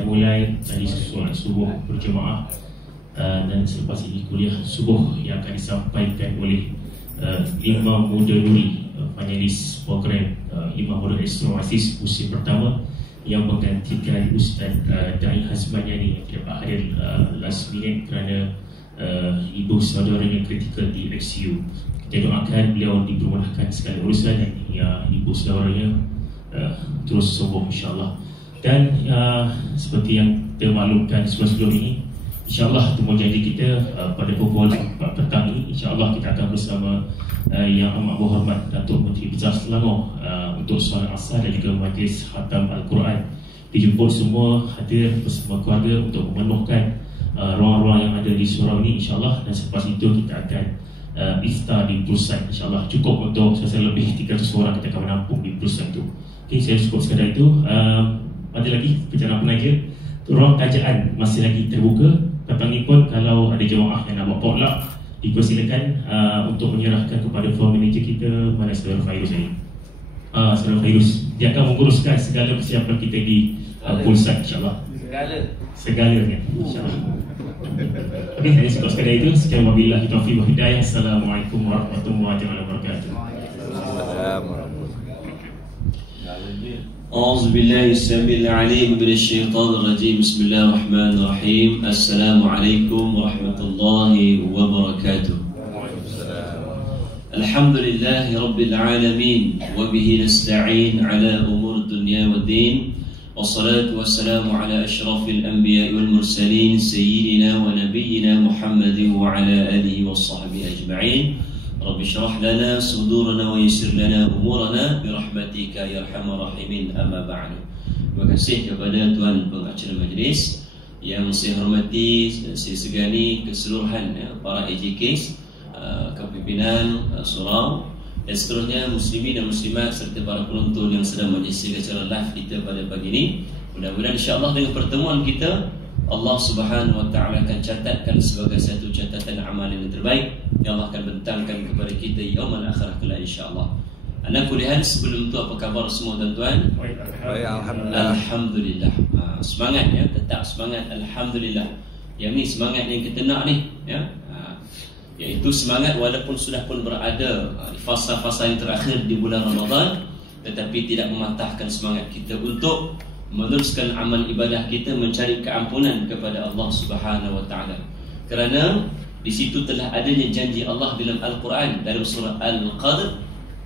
mulai tadi solat subuh berjemaah, dan selepas ini kuliah subuh yang akan disampaikan oleh Imam Muda Nuri, panelis program Imam Muda Astro Aziz musim pertama, yang menggantikan Ustaz Dai Hazmanyani yang tidak hadir last minute kerana ibu saudaranya kritikal di ICU. Kita doakan beliau dipermudahkan segala urusan dan ibu saudaranya terus sembuh insyaAllah. Dan seperti yang kita maklumkan sebelum ini, InsyaAllah temu janji kita pada pukul 4 petang ini, InsyaAllah kita akan bersama Yang Amat Berhormat Datuk Menteri Besar Selangor untuk solat asar dan juga majlis khatam Al-Quran. Dijemput semua hadir bersama keluarga untuk memenuhkan ruang-ruang yang ada di surau ini insyaAllah. Dan selepas itu kita akan iftar di pusat insyaAllah. Cukup untuk saya lebih 300 orang kita akan menampung di pusat itu. Okay, saya cukup sekadar itu. Ada lagi pencerahan penaja. Ruang kajian masih lagi terbuka. Petang ini pun kalau ada jemaah yang nak buat potluck, dipersilakan untuk menyerahkan kepada floor manager kita, mana Saudara Fairuz ini. Saudara Fairuz, dia akan menguruskan segala persiapan kita di pusat insyaAllah. Segalanya insyaAllah. Okey, saya cukup sekadar itu. Sekian wabillahi taufiq wal hidayah. Assalamualaikum warahmatullahi wabarakatuh. أعوذ بالله السميع العليم من الشيطان الرجيم. بسم الله الرحمن الرحيم. السلام عليكم ورحمة الله وبركاته. الحمد لله رب العالمين وبه نستعين على أمور الدنيا والدين، والصلاة والسلام على أشرف الأنبياء والمرسلين سيدنا ونبينا محمد وعلى آله وصحبه أجمعين. رب اشرح لنا صدورنا ويسر لنا أمورنا برحمتك يا أرحم الراحمين. أما بعد. Terima kasih kepada Tuan Pengacara Majlis yang saya hormati, saya segani keseluruhan para AJKs, kepimpinan surau dan seterusnya, muslimin dan muslimat serta para penonton yang sedang menyaksikan secara live kita pada pagi ini. Mudah-mudahan insya-Allah dengan pertemuan kita, Allah Subhanahu wa taala akan catatkan sebagai satu catatan amalan yang terbaik yang Allah akan bentangkan kepada kita yaumul akhirah kelak insya-Allah. Ana kuliah sebelum itu, apa khabar semua tuan-tuan? Baik, alhamdulillah. Alhamdulillah. Semangat ya, tetap semangat, alhamdulillah. Yang ni semangat yang kita nak ni ya. Iaitu semangat walaupun sudah pun berada di fasa-fasa yang terakhir di bulan Ramadan, tetapi tidak mematahkan semangat kita untuk meneruskan amal ibadah kita, mencari keampunan kepada Allah Subhanahu wa taala. Kerana di situ telah adanya janji Allah dalam Al-Quran dalam surah Al-Qadr,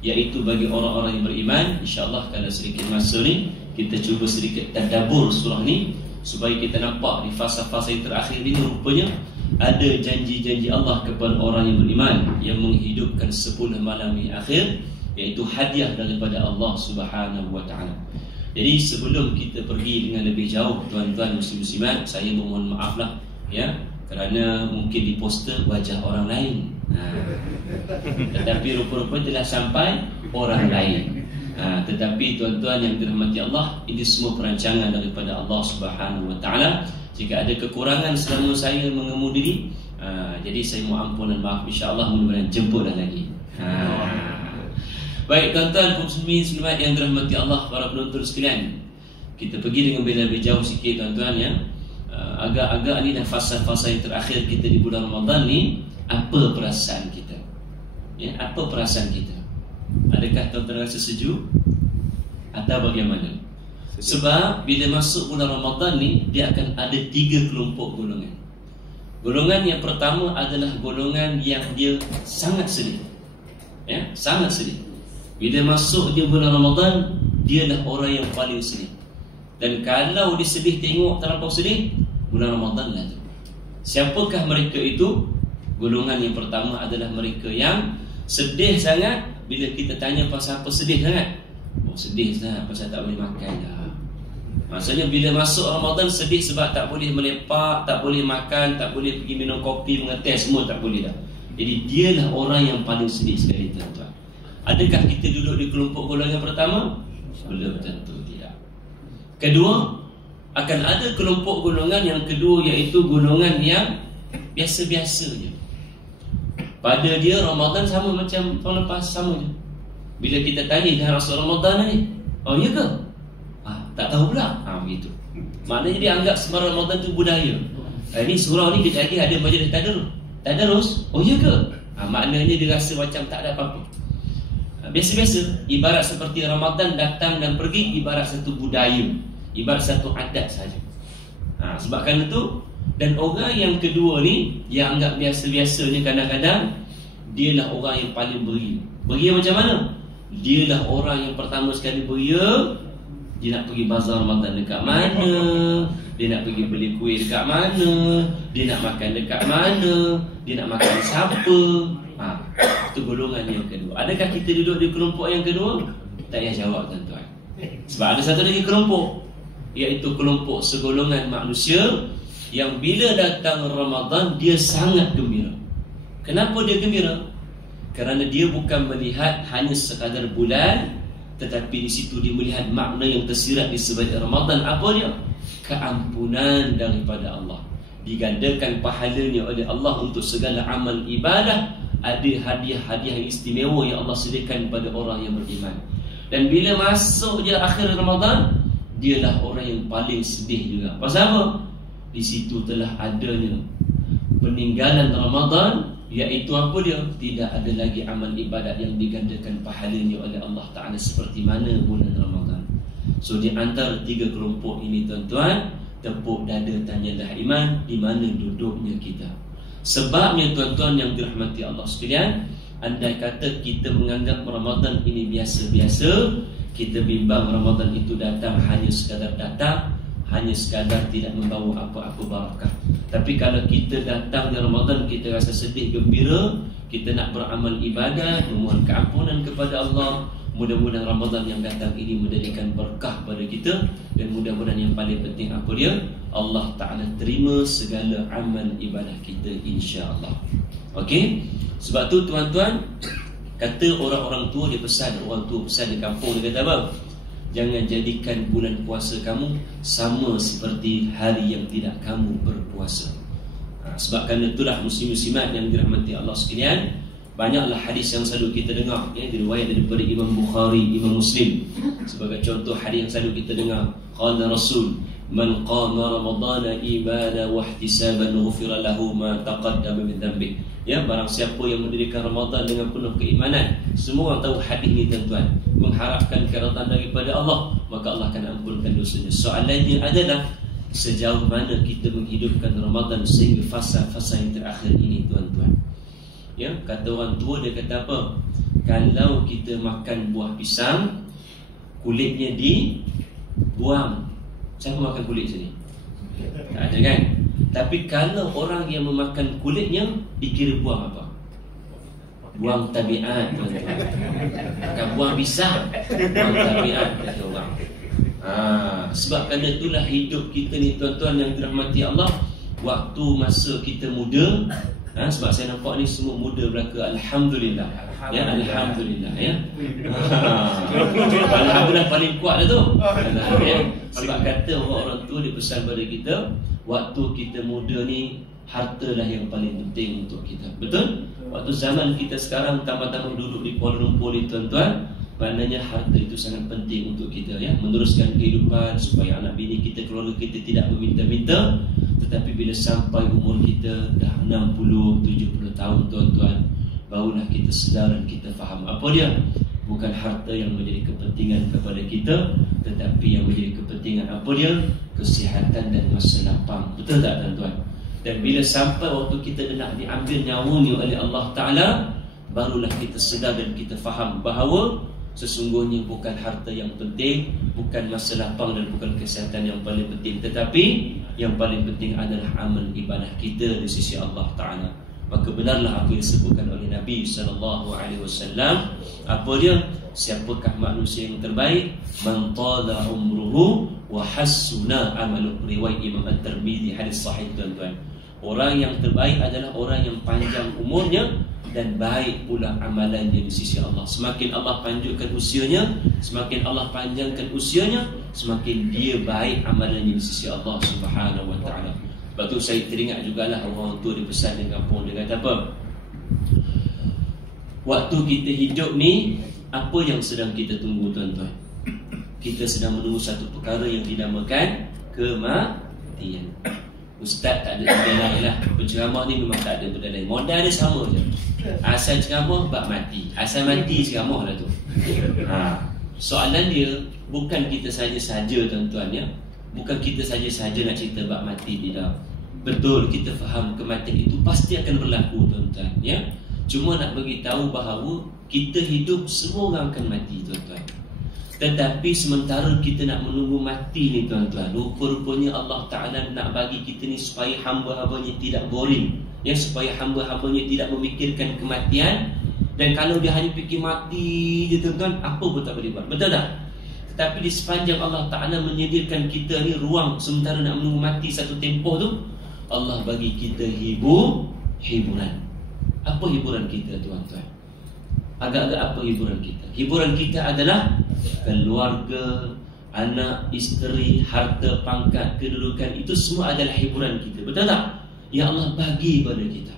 iaitu bagi orang-orang yang beriman. InsyaAllah kalau sedikit masa ni kita cuba sedikit tadabbur surah ni supaya kita nampak di fasa-fasa yang terakhir ini rupanya ada janji-janji Allah kepada orang yang beriman yang menghidupkan 10 malam yang akhir, iaitu hadiah daripada Allah Subhanahu wa taala. Jadi sebelum kita pergi dengan lebih jauh, tuan-tuan muslim-muslimat, saya mohon maaflah ya, kerana mungkin di poster wajah orang lain, tetapi rupa-rupa telah sampai orang lain. Tetapi tuan-tuan yang dirahmati Allah, ini semua perancangan daripada Allah Subhanahu wa taala. Jika ada kekurangan selama saya mengemudi, jadi saya mohon ampun dan maaf, insya-Allah mudah-mudahan jemputlah lagi. Baik tuan-tuan muslimin yang dirahmati Allah, para penonton sekalian, kita pergi dengan lebih jauh sikit tuan-tuan ya. Agak-agak ni dah fasa-fasa yang terakhir kita di bulan Ramadan ni. Apa perasaan kita? Ya, apa perasaan kita? Adakah tuan-tuan rasa sejuk atau bagaimana? Sebab bila masuk bulan Ramadan ni, dia akan ada 3 kelompok golongan. Golongan yang pertama adalah golongan yang dia sangat sedih. Ya, sangat sedih. Bila masuk dia bulan Ramadan, dia adalah orang yang paling sedih. Dan kalau dia sedih, tengok terlampau sedih, bulan Ramadan lah tu. Siapakah mereka itu? Golongan yang pertama adalah mereka yang sedih sangat. Bila kita tanya pasal apa sedih sangat, sedih sangat pasal tak boleh makan dah. Maksudnya bila masuk Ramadan sedih sebab tak boleh melepak, tak boleh makan, tak boleh pergi minum kopi, mengeteh, semua tak boleh dah. Jadi dialah orang yang paling sedih sekali tuan-tuan. Adakah kita duduk di kelompok golongan pertama? Belum tentu tidak. Kedua, akan ada kelompok golongan yang kedua, iaitu golongan yang biasa-biasa je. Pada dia Ramadan sama macam tahun lepas, sama je. Bila kita tanya dah rasa Ramadan ni, oh ya ke? Tak tahu pula. Begitu. Maknanya dia anggap semua Ramadan itu budaya. Ini surau ni kita lagi ada majlis tadarus. Oh ya ke? Maknanya dia rasa macam tak ada apa-apa. Biasa-biasa, ibarat seperti Ramadan datang dan pergi, ibarat satu budaya, ibarat satu adat saja. Sebabkan itu. Dan orang yang kedua ni, yang anggap biasa-biasa ni, kadang-kadang dialah orang yang paling beria. Beria macam mana? Dialah orang yang pertama sekali beria. Dia nak pergi bazar Ramadan dekat mana, dia nak pergi beli kuih dekat mana, dia nak makan dekat mana, dia nak makan siapa. Itu golongan yang kedua. Adakah kita duduk di kelompok yang kedua? Tak payah jawab tuan-tuan. Sebab ada satu lagi kelompok, iaitu kelompok segolongan manusia yang bila datang Ramadan dia sangat gembira. Kenapa dia gembira? Kerana dia bukan melihat hanya sekadar bulan, tetapi di situ dia melihat makna yang tersirat di sebalik Ramadan. Apa dia? Keampunan daripada Allah. Digandakan pahalanya oleh Allah untuk segala amal ibadah. Ada hadiah-hadiah yang istimewa yang Allah sediakan kepada orang yang beriman. Dan bila masuk je akhir Ramadan, dialah orang yang paling sedih juga. Pasal apa? Di situ telah adanya peninggalan Ramadan, iaitu apa dia? Tidak ada lagi amal ibadat yang digandakan pahalanya oleh Allah Ta'ala seperti mana bulan Ramadan. So di antara tiga kelompok ini tuan-tuan, tepuk dada tanyalah iman, di mana duduknya kita. Sebabnya tuan-tuan yang dirahmati Allah sekalian, andai kata kita menganggap Ramadan ini biasa-biasa, kita bimbang Ramadan itu datang hanya sekadar datang, hanya sekadar tidak membawa apa-apa barakah. Tapi kalau kita datang di Ramadan, kita rasa sedih, gembira, kita nak beramal ibadat, memohon keampunan kepada Allah. Mudah-mudahan Ramadan yang datang ini menjadikan berkah pada kita. Dan mudah-mudahan yang paling penting apa dia? Allah Ta'ala terima segala amal ibadah kita, insya-Allah. Okey? Sebab tu tuan-tuan, kata orang-orang tua, dia pesan, orang tua pesan di kampung, dia kata apa? Jangan jadikan bulan puasa kamu sama seperti hari yang tidak kamu berpuasa. Sebab kerana itulah muslim-muslimat yang dirahmati Allah sekalian, banyaklah hadis yang selalu kita dengar, diriwayat daripada Imam Bukhari, Imam Muslim. Sebagai contoh hadis yang selalu kita dengar, qala Rasul, man qama Ramadana imanan wa ihtisaban ghufira lahu ma taqaddama min dhanbi. Ya, barang siapa yang mendirikan Ramadan dengan penuh keimanan, semua orang tahu hadis ni tuan-tuan, mengharapkan keridhaan daripada Allah, maka Allah akan ampunkan dosanya. Soalannya adalah sejauh mana kita menghidupkan Ramadan sehingga fasa-fasa yang terakhir ini tuan-tuan. Ya, kata orang tua, dia kata apa? Kalau kita makan buah pisang, kulitnya dibuang, siapa makan kulit sini? Tak ada kan? Tapi kalau orang yang memakan kulitnya, dikira buang apa? Buang tabiat, tuan-tuan. Bukan buang pisang, buang tabiat, kata orang. Sebab kerana itulah hidup kita ni tuan-tuan yang dirahmati Allah. Waktu masa kita muda, sebab saya nampak ni semua muda belaka. Alhamdulillah. Ya, Alhamdulillah ya. Alhamdulillah paling kuat dah tu. Ya. Sebab kata orang tua dia pesan pada kita, waktu kita muda ni, hartalah yang paling penting untuk kita. Betul? Waktu zaman kita sekarang tambah-tambah duduk di Kuala Lumpur ni tuan-tuan, maknanya harta itu sangat penting untuk kita, ya, meneruskan kehidupan supaya anak bini kita, keluarga kita tidak meminta-minta. Tetapi bila sampai umur kita dah 60-70 tahun tuan-tuan, barulah kita sedar dan kita faham apa dia. Bukan harta yang menjadi kepentingan kepada kita, tetapi yang menjadi kepentingan apa dia? Kesihatan dan masa lapang. Betul tak tuan-tuan? Dan bila sampai waktu kita nak diambil nyawanya oleh Allah Ta'ala, barulah kita sedar dan kita faham bahawa sesungguhnya bukan harta yang penting, bukan masa lapang dan bukan kesihatan yang paling penting, tetapi yang paling penting adalah amal ibadah kita di sisi Allah Ta'ala. Maka benarlah apa yang disebutkan oleh Nabi SAW. Apa dia? Siapakah manusia yang terbaik? Man tala umruhu wa hassuna amaluhu. Riwayat Imam At-Tirmidzi, hadis sahih tuan-tuan. Orang yang terbaik adalah orang yang panjang umurnya dan baik pula amalannya di sisi Allah. Semakin Allah panjangkan usianya, semakin Allah panjangkan usianya, semakin dia baik amalannya di sisi Allah Subhanahu wa ta'ala. Sebab tu saya teringat jugalah orang tua di pesan di kampung. Dia kata apa? Waktu kita hidup ni, apa yang sedang kita tunggu tuan-tuan? Kita sedang menunggu satu perkara yang dinamakan kematian. Ustaz tak ada benda lain lah. Penceramah ni memang tak ada benda lain. Modal dia sama je. Asal ceramah bab mati. Asal mati ceramah lah tu. Soalan dia bukan kita saja-saja tuan-tuan ya. Bukan kita saja-saja nak cerita bab mati, tidak. Betul, kita faham kematian itu pasti akan berlaku tuan-tuan ya. Cuma nak bagi tahu bahawa kita hidup, semua orang akan mati tuan-tuan. Tetapi sementara kita nak menunggu mati ni tuan-tuan, rupa-rupanya Allah Ta'ala nak bagi kita ni supaya hamba-hambanya tidak boring ya, supaya hamba-hambanya tidak memikirkan kematian. Dan kalau dia hanya fikir mati je tuan-tuan, apa pun tak boleh buat. Betul tak? Tetapi di sepanjang Allah Ta'ala menyediakan kita ni ruang sementara nak menunggu mati satu tempoh tu, Allah bagi kita hiburan. Apa hiburan kita tuan-tuan? Agak-agak apa hiburan kita? Hiburan kita adalah keluarga, anak, isteri, harta, pangkat, kedudukan. Itu semua adalah hiburan kita. Betul tak? Yang Allah bagi pada kita.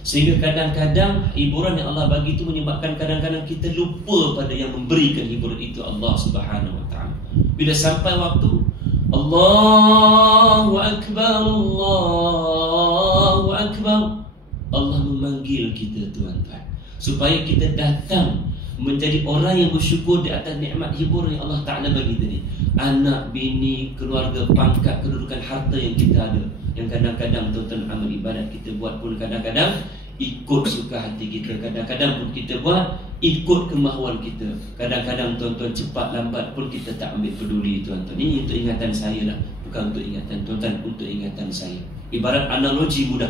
Sehingga kadang-kadang hiburan yang Allah bagi itu menyebabkan kadang-kadang kita lupa pada yang memberikan hiburan itu, Allah Subhanahu Wa Taala. Bila sampai waktu Allahu Akbar, Allahu Akbar, Allah memanggil kita tuan-tuan, supaya kita datang menjadi orang yang bersyukur di atas nikmat hiburan yang Allah Ta'ala bagi tadi. Anak, bini, keluarga, pangkat, kedudukan, harta yang kita ada, yang kadang-kadang tuan-tuan amal ibadat kita buat pun kadang-kadang ikut suka hati kita, kadang-kadang pun kita buat ikut kemahuan kita, kadang-kadang tuan-tuan cepat lambat pun kita tak ambil peduli tuan-tuan. Ini untuk ingatan saya lah, bukan untuk ingatan tuan-tuan, untuk ingatan saya. Ibarat analogi mudah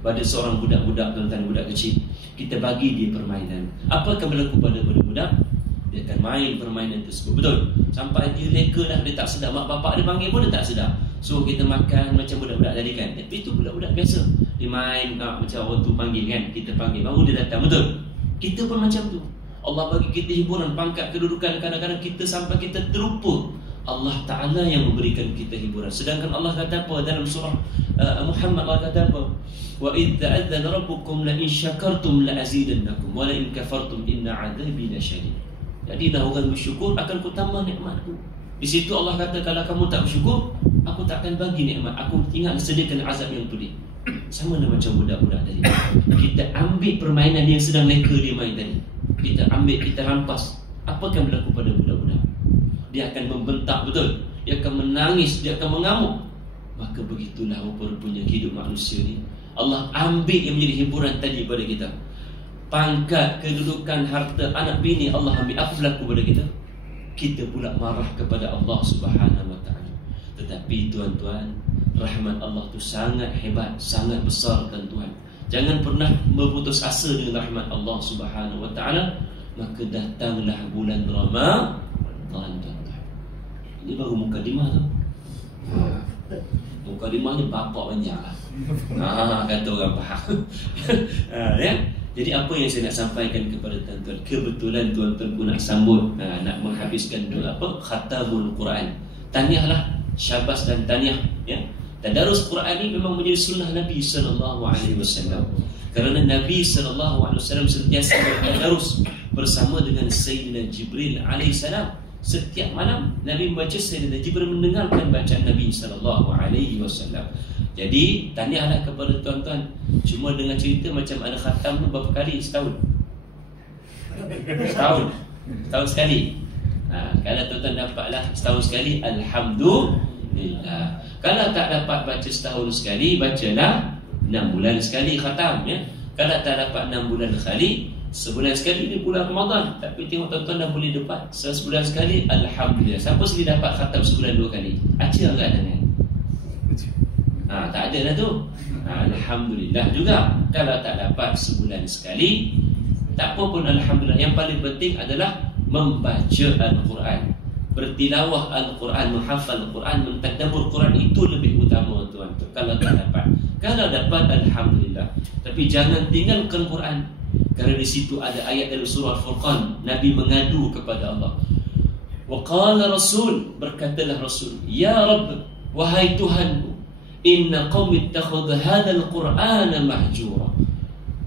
pada seorang budak-budak tuan-tuan, budak kecil, kita bagi dia permainan. Apa akan berlaku pada budak-budak? Dia akan main permainan tersebut, betul? Sampai dia leka dah, dia tak sedar. Mak bapak dia panggil pun dia tak sedar. So kita makan macam budak-budak tadi kan. Tapi itu budak-budak biasa. Dia main macam orang tu panggil kan, kita panggil baru dia datang, betul? Kita pun macam tu. Allah bagi kita hiburan, pangkat, kedudukan. Kadang-kadang kita sampai kita terlupa Allah Ta'ala yang memberikan kita hiburan. Sedangkan Allah kata apa dalam surah Muhammad? Allah kata apa? Wa idza adzana rabbukum la in syakartum la azidannakum wa la in kafartum inna 'adzabi lasyadid. Jadi dah orang bersyukur akan ku tambah nikmatku. Di situ Allah kata kalau kamu tak bersyukur, aku tak akan bagi nikmat. Aku tinggal sediakan azab yang pedih. Sama macam budak-budak tadi. Kita ambil permainan yang sedang leka dia main tadi. Kita ambil, kita rampas. Apa akan berlaku pada budak-budak? Dia akan membentak, betul? Dia akan menangis, dia akan mengamuk. Maka begitulah rupa-rupanya hidup manusia ni. Allah ambil yang menjadi hiburan tadi pada kita. Pangkat, kedudukan, harta, anak bini Allah ambil. Apa berlaku pada kita? Kita pula marah kepada Allah Subhanahu Wa Taala. Tetapi tuan-tuan, rahmat Allah tu sangat hebat, sangat besar tuan-tuan. Jangan pernah berputus asa dengan rahmat Allah Subhanahu Wa Taala. Maka datanglah bulan Ramadan tuan-tuan. Ini baru mukadimah tu. Mukadimah ni bapak banyak lah. Kata orang faham. Ya. Jadi apa yang saya nak sampaikan kepada tuan-tuan, kebetulan tuan-tuan pun nak sambut, nak menghabiskan khatamul Quran. Tahniahlah, syabas dan tahniah ya. Tadarus Quran ini memang menjadi sunnah Nabi sallallahu alaihi wasallam. Kerana Nabi sallallahu alaihi wasallam sentiasa bertadarus bersama dengan Sayyidina Jibril alaihi salam. Setiap malam Nabi membaca, Sayyidina Jibril mendengarkan bacaan Nabi sallallahu alaihi wasallam. Jadi tahniahlah kepada tuan-tuan. Cuma dengan cerita macam ada khatam tu berapa kali setahun? Setahun sekali. Kalau tuan-tuan dapatlah setahun sekali, alhamdulillah. Kalau tak dapat baca setahun sekali, bacalah 6 bulan sekali khatam ya. Kalau tak dapat 6 bulan sekali, sebulan sekali. Ini bulan Ramadan. Tapi tengok tuan-tuan dah boleh dapat sebulan sekali, alhamdulillah. Siapa sendiri dapat khatam sebulan 2 kali? Acil enggak ada kan? Tak ada dah tu. Alhamdulillah juga. Kalau tak dapat sebulan sekali, tak apa pun alhamdulillah. Yang paling penting adalah membaca Al-Quran, bertilawah Al-Quran, menghafal Al-Quran, mentadabbur Quran. Itu lebih utama tuan. Kalau tak dapat, kalau dapat alhamdulillah. Tapi jangan tinggalkan Quran. Kerana di situ ada ayat dari surah Al-Furqan. Nabi mengadu kepada Allah. Wa qala Rasul, berkatalah Rasul, ya Rabb, wahai Tuhanku, inna qaumi ittakhadha hadzal Qur'ana mahjura.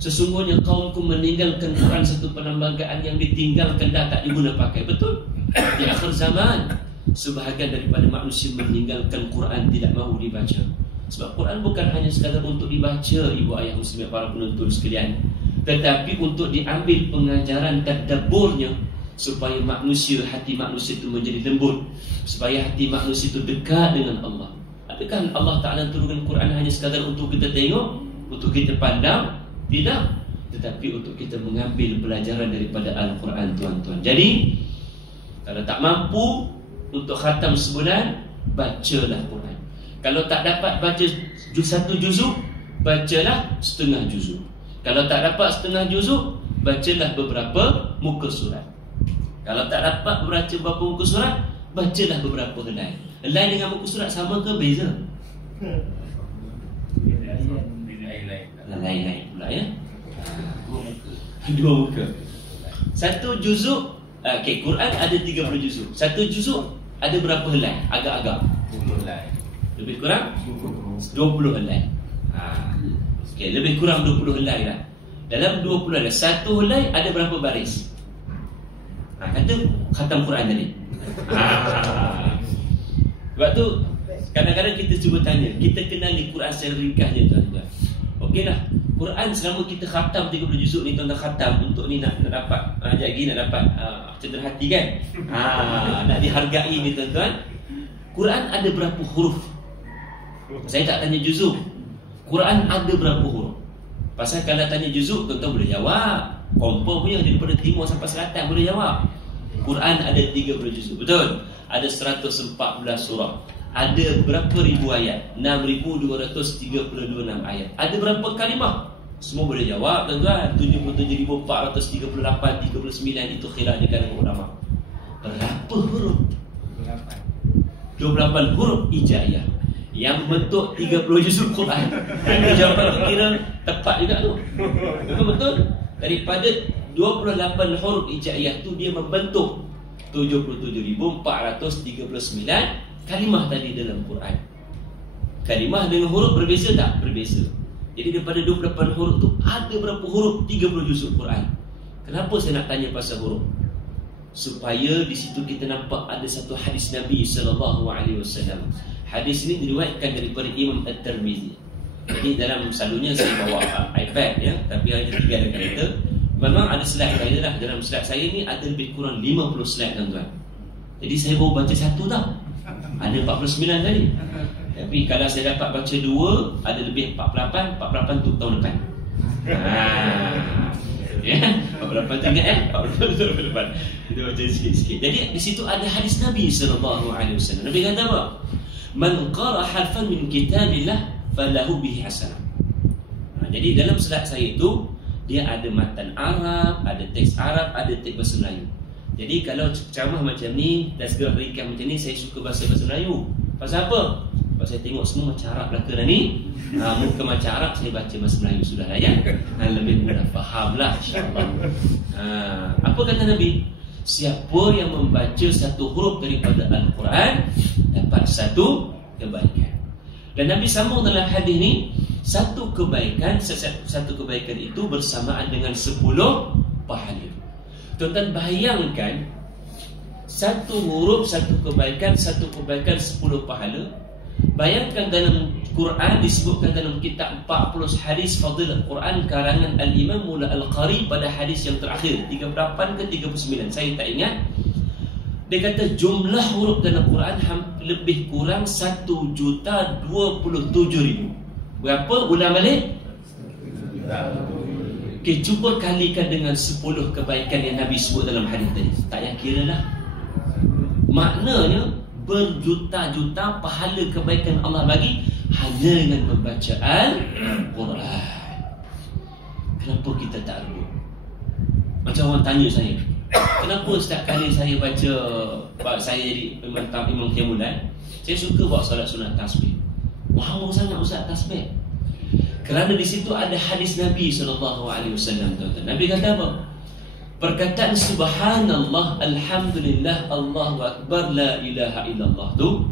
Sesungguhnya kaumku meninggalkan Quran, satu penambagaan yang ditinggalkan, dah tak diguna pakai. Betul? Di akhir zaman sebahagian daripada manusia meninggalkan Quran, tidak mahu dibaca. Sebab Quran bukan hanya sekadar untuk dibaca, ibu ayah muslimin para penonton sekalian, tetapi untuk diambil pengajaran tadabburnya, supaya manusia, hati manusia itu menjadi lembut, supaya hati manusia itu dekat dengan Allah. Adakah Allah Ta'ala turunkan Quran hanya sekadar untuk kita tengok, untuk kita pandang? Tidak, tetapi untuk kita mengambil pelajaran daripada Al-Quran, tuan-tuan. Jadi kalau tak mampu untuk khatam sebulan, bacalah Quran. Kalau tak dapat baca satu juzuk, bacalah setengah juzuk. Kalau tak dapat setengah juzuk, bacalah beberapa muka surat. Kalau tak dapat baca beberapa muka surat, bacalah beberapa helai. Helai dengan muka surat sama ke beza? Lain-lain pula ya. Dua muka. Satu juzuk, Quran ada 30 juzuk. Satu juzuk ada berapa helai? Agak-agak 20 helai. Lebih kurang 20 helai. Lebih kurang 20 helai lah. Dalam 20 helai, satu helai ada berapa baris? Kata khatam Quran tadi. Sebab tu kadang-kadang kita cuba tanya, kita kenali Quran secara ringkasnya, tuan-tuan. Okeylah, Quran selama kita khatam 30 juzuk ni, tuan-tuan khatam untuk ni nak dapat lagi nak dapat cendera hati kan. Nak dihargai ni, tuan-tuan. Quran ada berapa huruf? Saya tak tanya juzuk. Quran ada berapa huruf? Pasal kalau tanya juzuk, tuan-tuan boleh jawab. Kompon punya daripada timur sampai selatan boleh jawab. Quran ada 30 juzuk, betul? Ada 114 surah. Ada berapa ribu ayat? 6,236 ayat. Ada berapa kalimah? Semua boleh jawab, tuan-tuan. 77,438, 39 itu khilaf di kalangan ulama. Berapa huruf? 28 huruf hijaiyah yang membentuk 30 juzuk Quran. Jawapan tu kira tepat juga tu. Betul-betul. Daripada 28 huruf hijaiyah tu, dia membentuk 77,439 kalimah tadi dalam Quran. Kalimah dengan huruf berbeza tak? Berbeza. Jadi daripada 28 huruf tu ada berapa huruf? 30 juzuk Quran. Kenapa saya nak tanya pasal huruf? Supaya di situ kita nampak ada satu hadis Nabi SAW. Hadis ini diriwayatkan daripada Imam At-Tirmizi. Jadi dalam selalunya saya bawa iPad ya, tapi ada 3 dalam kereta. Memang ada slide saya lah. Dalam slide saya ni ada lebih kurang 50 slide, tuan-tuan. Jadi saya baru baca satu tau. Ada 49 tadi. Tapi kalau saya dapat baca 2, ada lebih 48. 48 tu tahun depan. Ya, 48 tu ingat 48 tahun depan. Kita baca sikit-sikit. Jadi di situ ada hadis Nabi SAW. Nabi kata apa? Man qara harfan min kitabillah falahu bihi hasanah. Jadi dalam slide saya itu dia ada matan Arab, ada teks Arab, ada teks bahasa Melayu. Jadi kalau ceramah macam ni dan segala ringkas macam ni, saya suka bahasa Melayu. Pasal apa? Sebab saya tengok semua macam Arab belaka dah ni. Muka macam Arab, saya baca bahasa Melayu sudah lah ya. Lebih mudah faham lah, insyaAllah. Apa kata Nabi? Siapa yang membaca satu huruf daripada Al-Quran dapat satu kebaikan. Dan Nabi sambung dalam hadis ni, satu kebaikan itu bersamaan dengan 10 pahala. Tuan-tuan bayangkan, satu huruf, satu kebaikan 10 pahala. Bayangkan dalam Quran disebutkan dalam kitab 40 hadis Fadilah Quran karangan Al-Imam Mula Al-Qari pada hadis yang terakhir 38 ke 39, saya tak ingat. Dia kata jumlah huruf dalam Quran lebih kurang 1,027,000. Berapa? Ulang balik. Okay, cuba kalikan dengan 10 kebaikan yang Nabi sebut dalam hadis tadi. Tak payah kira lah. Maknanya berjuta-juta pahala kebaikan Allah bagi hanya dengan membaca Al-Quran. Kenapa kita tak redut? Macam orang tanya saya, kenapa setiap kali saya baca, saya jadi Imam Qiyamulan, saya suka buat solat sunat tasbih. Lama sangat Ustaz tasbih. Kerana di situ ada hadis Nabi SAW, tuan-tuan. Nabi kata apa? Perkataan subhanallah, alhamdulillah, Allahu akbar, la ilaha illallah tu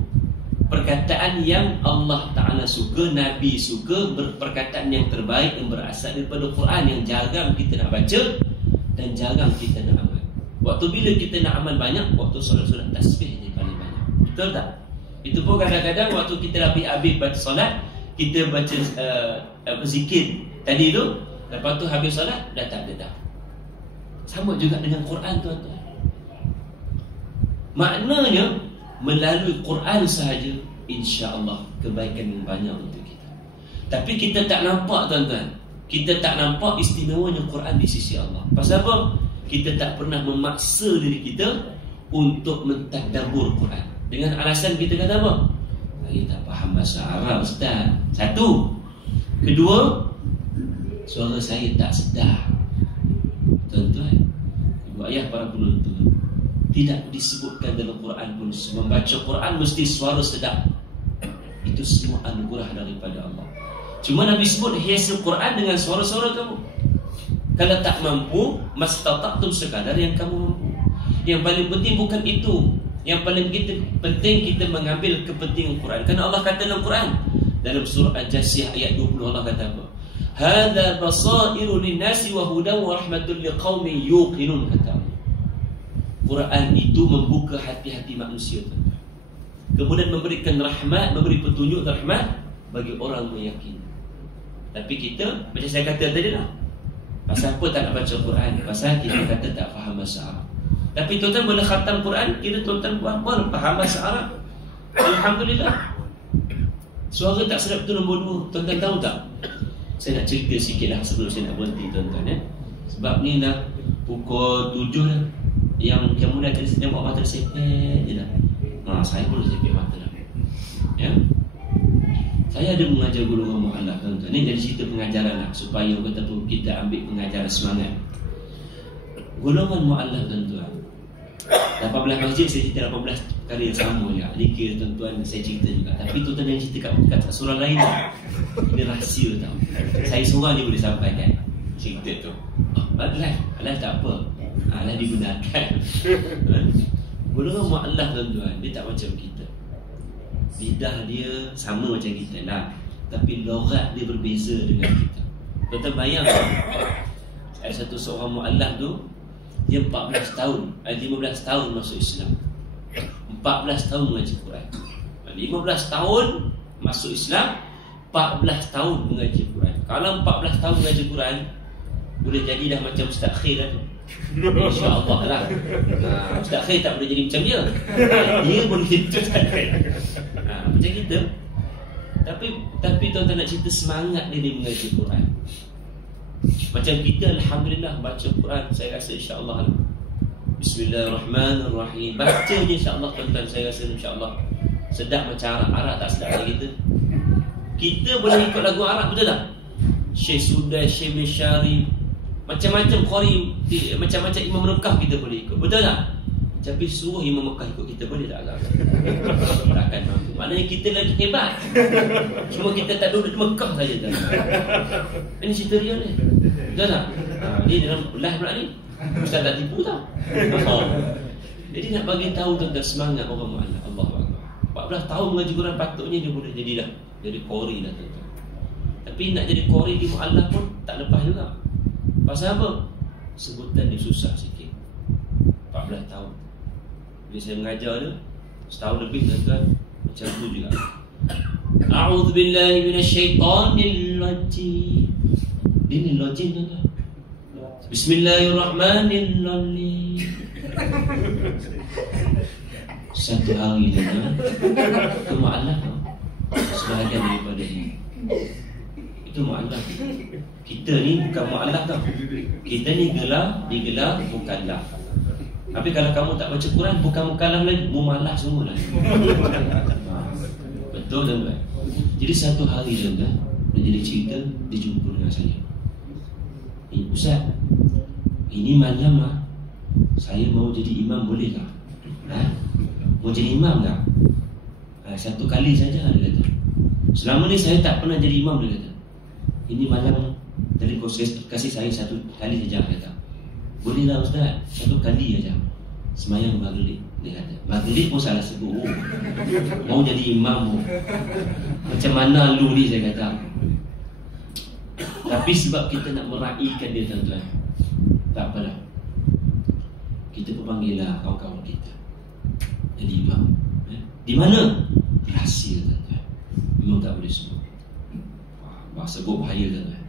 perkataan yang Allah Ta'ala suka, Nabi suka, perkataan yang terbaik yang berasal daripada Quran, yang jarang kita nak baca dan jarang kita nak amal. Waktu bila kita nak amal banyak? Waktu solat-solat tasbih ni paling banyak. Betul tak? Itu pun kadang-kadang waktu kita habis baca solat, kita baca zikir tadi tu, lepas tu habis solat dah tak ada dah. Sama juga dengan Quran, tuan-tuan. Maknanya melalui Quran sahaja, insya-Allah kebaikan yang banyak untuk kita. Tapi kita tak nampak, tuan-tuan. Kita tak nampak istimewanya Quran di sisi Allah. Pasal apa? Kita tak pernah memaksa diri kita untuk mentadabbur Quran. Dengan alasan kita kata apa? Saya tak faham bahasa Arab, Ustaz. Satu. Kedua, suara saya tak sedap. Tuan-tuan, ibu ayah para penonton, tidak disebutkan dalam Quran pun membaca Quran mesti suara sedap. Itu semua anugerah daripada Allah. Cuma Nabi sebut hiasan Quran dengan suara-suara kamu. Kalau tak mampu, mastata'tum sekadar yang kamu mampu. Yang paling penting bukan itu. Yang paling penting kita mengambil kepentingan Quran. Kerana Allah kata dalam Quran, dalam surah Al-Jasiyah ayat 20, Allah kata apa? Hadza basairu lin-nasi wa hudan wa rahmatul liqaumin yuqinun, kata Allah. Quran itu membuka hati-hati manusia, kemudian memberikan rahmat, memberi petunjuk rahmat bagi orang meyakini. Tapi kita, macam saya kata tadi lah, pasal apa tak nak baca Quran? Pasal kita kata tak faham bahasa Arab. Tapi tuan-tuan boleh khatam Quran, kira tuan-tuan buat faham bahasa Arab. Alhamdulillah. Suara tak sedap tu nombor 2. Tuan-tuan tahu tak? Saya nak cerita sikit lah sebelum saya nak berhenti, tuan-tuan ya. Sebab ni dah pukul 7 dah. Yang mulai tadi saya tengok mata sepet je dah. Saya pun sepet mata dah. Ya. Saya ada mengajar golongan mu'alaf, tuan-tuan. Ni jadi cerita pengajaran lah, supaya kata tu kita ambil pengajaran semangat. Golongan mu'alaf, tuan-tuan, 18 masjid saya cerita 18 perkara yang sama juga. Dikir tuan-tuan saya cerita juga. Tapi tuan-tuan yang cerita kat surah lain lah. Ini rahsia tau. Saya seorang je boleh sampaikan cerita tu. Alah tak apa. Alah digunakan. Golongan mu'alaf, tuan-tuan, dia tak macam kita. Lidah dia sama macam kita lah, tapi logat dia berbeza dengan kita. Tuan-tuan bayangkan, ada satu seorang mu'alaf tu, dia 14 tahun 15 tahun masuk Islam, 14 tahun mengaji Quran. 15 tahun masuk Islam, 14 tahun mengaji Quran. Kalau 14 tahun mengaji Quran, boleh jadi dah macam Ustaz Khair lah tu. InsyaAllah lah. Ustaz Khair tak boleh jadi macam dia. Dia boleh jadi Ustaz Khair. Macam kita. Tapi tuan-tuan nak cerita semangat dia mengaji Quran. Macam kita, Alhamdulillah, baca Quran, saya rasa insyaAllah Bismillahirrahmanirrahim, baca je insyaAllah, tuan-tuan, saya rasa insyaAllah sedap macam Arab tak sedap lagi kita. Kita boleh ikut lagu Arab, betul tak? Syekh Sudah, Syekh Mishari, macam-macam Qari, macam-macam Imam Mekah kita boleh ikut, betul tak? Tapi suruh Imam Mekah ikut kita boleh tak? Takkan mampu. Maknanya kita lagi hebat. Cuma kita tak duduk di Mekah saja. Ini cerita real ni. Betul tak? Ni dalam live pula ni. Ustaz tak tipu tak? Jadi nak bagi tahu tentang semangat orang mu'alaf. Allahu Akbar. 14 tahun mengaji Quran, patutnya dia boleh jadi dah. Jadi Qari dah, tuan-tuan. Tapi nak jadi Qari di mu'alaf pun tak lepas juga. Pasal apa? Sebutan dia susah sikit. 14 tahun. Bila saya mengajar dia setahun lebih, tuan-tuan, macam tu juga. A'udzubillahi minasyaitanir rajim. Ini rajim, tuan-tuan. Bismillahirrahmanirrahim. Satu hari dia itu mu'alaf, sebahagian daripada ini. Itu mu'alaf. Kita ni bukan mu'alaf tau. Kita ni digelar mukallaf. Tapi kalau kamu tak baca Quran, bukan mukallaf lagi, mu'alaf semua lah. Betul, tuan-tuan. Jadi satu hari, tuan-tuan, dia jadi cerita, dia jumpa dengan saya. Ustaz, ini malam saya mau jadi imam, boleh tak? Mau jadi imam tak? Satu kali saja, dia kata. Selama ni saya tak pernah jadi imam, dia kata. Ini malam tadi kau kasih saya satu kali saja, dia kata. Boleh lah Ustaz, satu kali saja. Semayang maghrib, dia kata. Maghrib pun salah sebut. Mau jadi imam pun. Macam mana lu ni, saya kata. Tapi sebab kita nak meraihkan dia, tuan-tuan, tak apalah, kita pun panggil lah kawan-kawan kita jadi imam. Di mana? Rahsia, tuan-tuan. Memang tak boleh sebut. Sebut bahaya, tuan-tuan.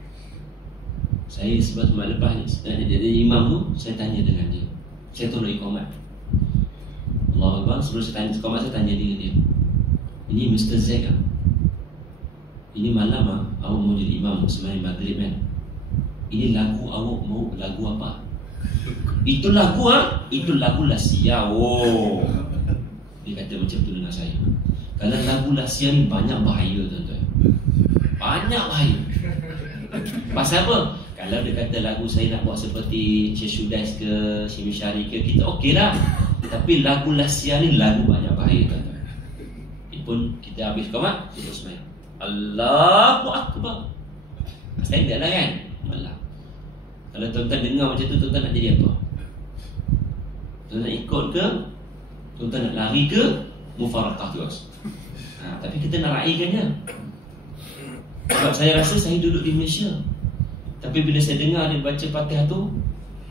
Saya sebab lepas ni jadi imam tu, saya tanya dengan dia. Saya tolong iqamat. Allahu Akbar. Sebelum saya tanya iqamat, saya tanya dia. Ini Mr. Z kan? Ini malam awak mau jadi imam sembahyang maghrib kan? Ini lagu awak mau lagu apa? Itu lagu Itu lagu Lasia. Oh. Dia kata macam tu dengan saya. Kalau lagu Lasia ni banyak bahaya, tuan-tuan. Banyak bahaya. Pasal apa? Kalau dia kata lagu saya nak buat seperti Syekh Sudais ke Syekh Mishari ke, kita okey lah. Tapi lagu Lasia ni lagu banyak bahaya, tuan-tuan. Pun kita habis qamat, terus main Allahu Akbar. Saya tak lah kan? Malah. Kalau tuan-tuan dengar macam tu, tuan-tuan nak jadi apa? Tuan-tuan nak ikut ke? Tuan-tuan nak lari ke? Mufarakah terus. Tapi kita nak raikannya. Sebab saya rasa saya duduk di Malaysia, tapi bila saya dengar dia baca Fatihah tu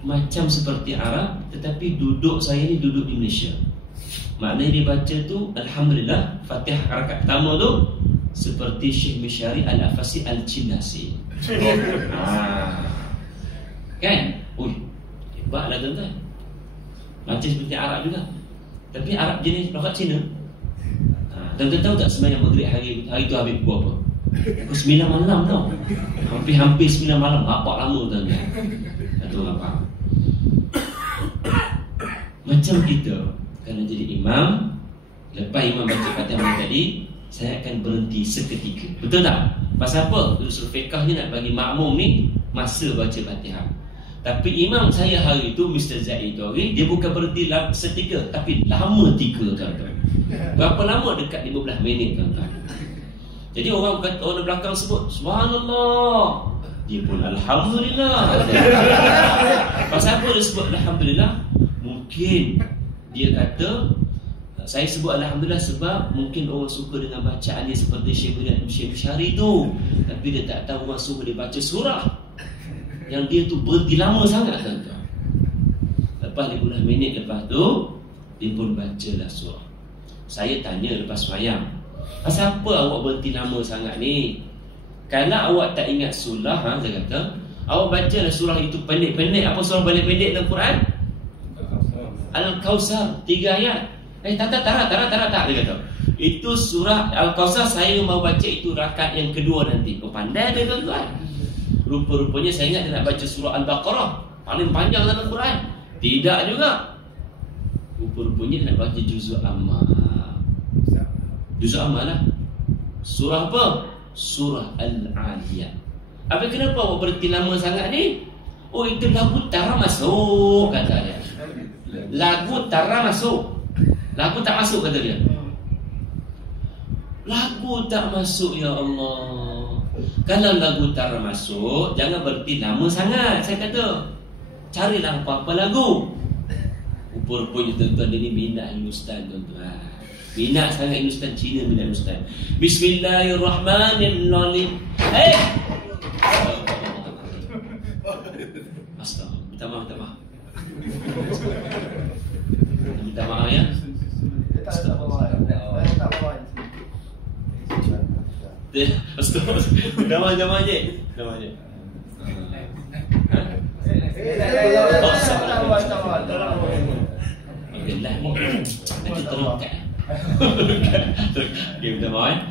macam seperti Arab, tetapi duduk saya ni duduk di Malaysia. Maknanya dia baca tu, Alhamdulillah, Fatihah rakaat pertama tu seperti Syekh Mishari Al-Afasi Al-Chinasi. Kan? Ui, hebatlah tuan-tuan. Macam seperti Arab juga. Tapi Arab jenis lokat Cina. Tuan-tuan tahu tak sembahyang maghrib hari tu habis pukul apa? Pukul 9 malam tau. Hampir 9 malam. Bapak lama tuan-tuan. Tak tahu apa. Macam kita kalau jadi imam, lepas imam baca Fatihah tadi, saya akan berhenti seketika. Betul tak? Pasal apa? Usul fiqahnya nak bagi makmum ni masa baca Fatihah. Tapi imam saya hari itu, Mr. Zaid Tori, dia bukan berhenti seketika, tapi lama 3 tuan-tuan. Berapa lama? Dekat 15 minit tuan-tuan. Jadi orang belakang sebut Subhanallah, dia pun Alhamdulillah. Pasal apa dia sebut Alhamdulillah? Mungkin dia kata, saya sebut Alhamdulillah sebab mungkin orang suka dengan bacaan dia seperti Syekh Mishari tu. Tapi dia tak tahu orang suruh dia baca surah yang dia tu berhenti lama sangat, tuan-tuan. Lepas 15 minit lepas tu, dia pun bacalah surah. Saya tanya lepas semayang, pasal apa awak berhenti lama sangat ni? Kalau awak tak ingat surah, saya kata, awak bacalah surah itu pendek-pendek. Apa surah paling pendek dalam Quran? Al-Kausar, 3 ayat. Tak, dia kata. Itu surah Al-Kausar, saya mau baca itu rakaat yang kedua nanti. Pandai dia, tuan-tuan. Rupa-rupanya saya ingat dia nak baca surah Al-Baqarah, paling panjang dalam Quran. Tidak juga. Rupa-rupanya nak baca juzul Amma. Juzul Amma lah. Surah apa? Surah Al-Adiyat. Apa kenapa awak berhenti lama sangat ni? Oh, itu lagu tara masuk, kata dia. Lagu tara masuk. Lagu tak masuk, kata dia. Lagu tak masuk, ya Allah. Kalau lagu tak masuk, jangan berhenti lama sangat. Saya kata, carilah apa-apa lagu. Rupa-rupanya tuan-tuan, dia ni minat Hindustan, tuan-tuan. Minat sangat Hindustan, Cina minat Hindustan. Bismillahirrahmanirrahim. Astaghfirullah. Minta maaf. Minta maaf ya. Astaghfirullah. Nama je. Okey lah. Nanti terangkat. Okey, minta maaf.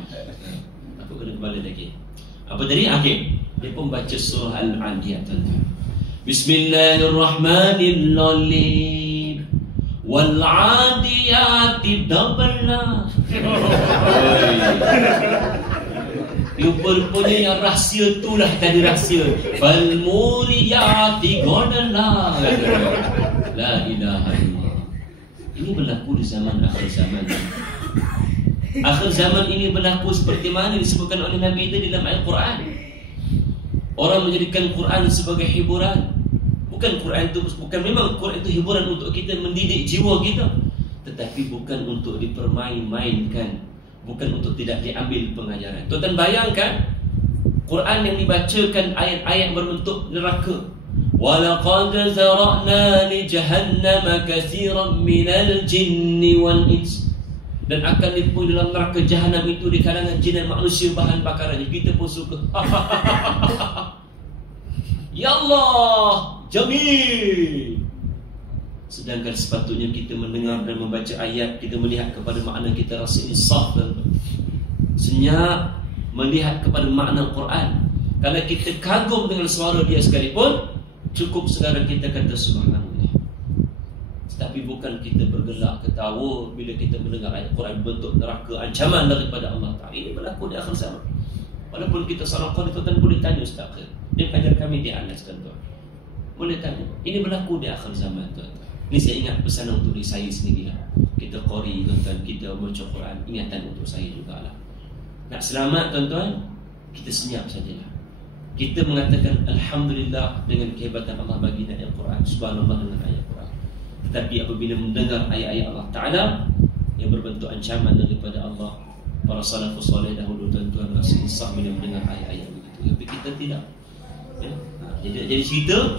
Aku kena kembali lagi. Apa tadi? Okey. Dia pun baca surah Al-Adiyat, tuan-tuan. Bismillahirrahmanirrahim. Wal-'adiyati dabla. Rupanya yang rahsia itulah tadi rahsia. Fal-muriyati ghadala. La ilaha illallah. Ini berlaku di zaman akhir zaman. Akhir zaman ini berlaku seperti mana disebutkan oleh Nabi itu dalam Al-Quran. Orang menjadikan Quran sebagai hiburan. Memang Quran itu hiburan untuk kita, mendidik jiwa kita, tetapi bukan untuk dipermain-mainkan, bukan untuk tidak diambil pengajaran. Tuan-tuan bayangkan Quran yang dibacakan ayat-ayat berbentuk neraka. Walaqad zara'na li jahannama katsiran minal jinni wal ins. dan akan dibuang dalam neraka jahanam itu di kalangan jin dan manusia bahan bakarannya. Kita pun suka. Ya Allah, jamil. Sedangkan sepatutnya kita mendengar dan membaca ayat, kita melihat kepada makna, kita rasa insaf dan senyap melihat kepada makna Quran. Kalau kita kagum dengan suara dia sekalipun, cukup sekarang kita kata subhanallah. Tapi bukan kita bergelak ketawa bila kita mendengar ayat Quran bentuk neraka, ancaman daripada Allah Ta'ala. Ini berlaku di akhir zaman. Walaupun kita seorang qari, tuan boleh tanya Ustaz Akhir, dia pengajar kami di Anas, tuan-tuan. Boleh tanya. Ini berlaku di akhir zaman, tuan-tuan. Ini saya ingat pesanan untuk diri saya sendiri lah. Kita qari, tuan-tuan, kita baca Quran, ingatan untuk saya juga lah. Nak selamat, tuan-tuan, kita senyap sajalah. Kita mengatakan Alhamdulillah dengan kehebatan Allah bagi ayat Quran, subhanallah dengan ayat Quran. Tetapi apabila mendengar ayat-ayat Allah Ta'ala yang berbentuk ancaman daripada Allah, para salafus soleh dahulu, tuan-tuan, rasa insaf bila mendengar ayat-ayat begitu. Tapi kita tidak. Jadi cerita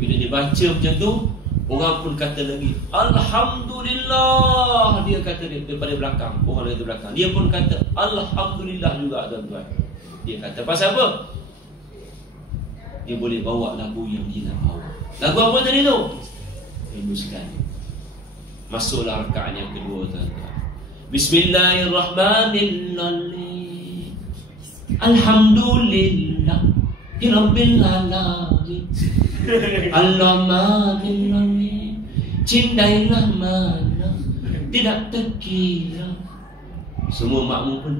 bila dibaca macam tu, orang pun kata lagi Alhamdulillah. Dia kata daripada belakang, orang dari belakang, dia pun kata Alhamdulillah juga, tuan-tuan. Dia kata pasal apa? Dia boleh bawa lagu yang dia nak bawa. Lagu apa tadi tu? Rindu sekali. Masuklah rakaat yang kedua, tuan-tuan. Bismillahirrahmanirrahim. Alhamdulillah Rabbil alamin. Al-Rahmanir-Rahim. Cindailah mana tidak terkira. Semua makmum pun